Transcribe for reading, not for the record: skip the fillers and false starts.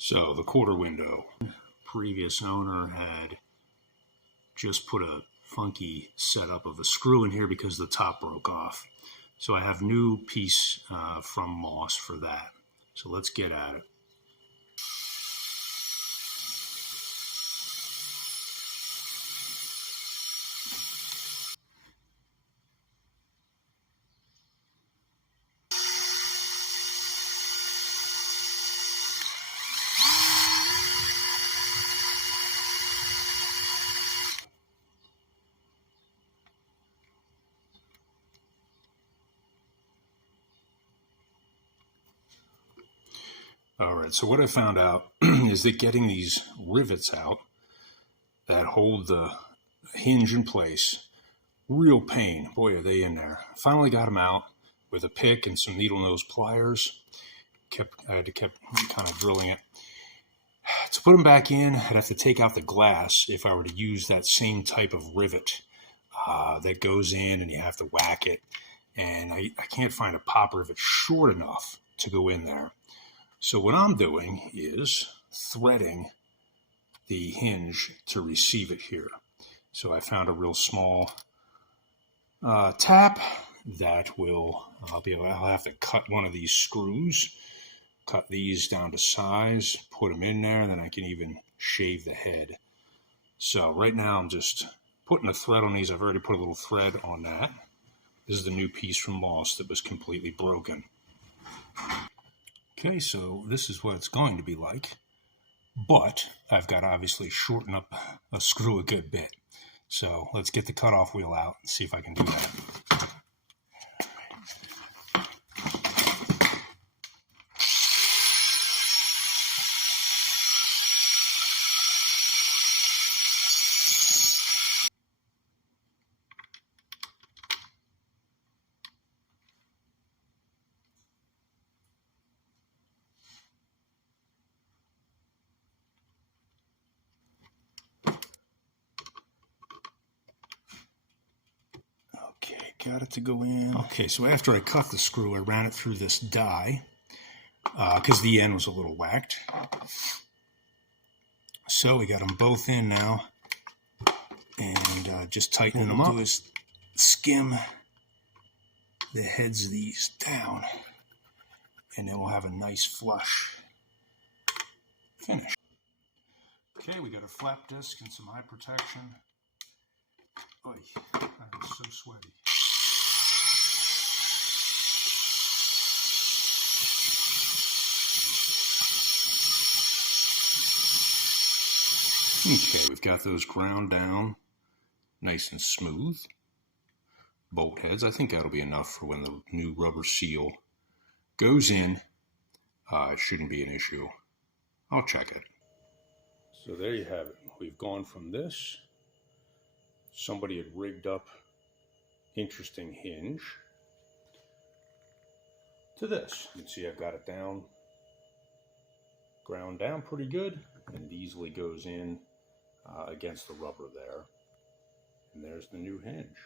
So the quarter window, previous owner had just put a funky setup of a screw in here because the top broke off. So I have new piece from Moss for that. So let's get at it. All right, so what I found out is that getting these rivets out that hold the hinge in place, real pain. Boy, are they in there. Finally got them out with a pick and some needle nose pliers. I had to keep kind of drilling it. To put them back in, I'd have to take out the glass if I were to use that same type of rivet that goes in and you have to whack it. And I can't find a pop rivet short enough to go in there. So what I'm doing is threading the hinge to receive it here. So I found a real small tap that will, I'll have to cut one of these screws, cut these down to size, put them in there, and then I can even shave the head. So right now I'm just putting a thread on these. I've already put a little thread on that. This is the new piece from Moss that was completely broken. Okay, so this is what it's going to be like, but I've got to obviously shorten up a screw a good bit. So let's get the cutoff wheel out and see if I can do that. Okay, got it to go in. Okay, so after I cut the screw, I ran it through this die because the end was a little whacked. So we got them both in now, and just tightening them up. What we'll do is skim the heads of these down, and then we'll have a nice flush finish. Okay, we got a flap disc and some eye protection. Oy, I'm so sweaty. Okay, we've got those ground down nice and smooth. Bolt heads, I think that'll be enough for when the new rubber seal goes in. It shouldn't be an issue. I'll check it. So there you have it. We've gone from this. Somebody had rigged up interesting hinge to this. You can see I've got it down, ground down pretty good, and easily goes in against the rubber there. And there's the new hinge.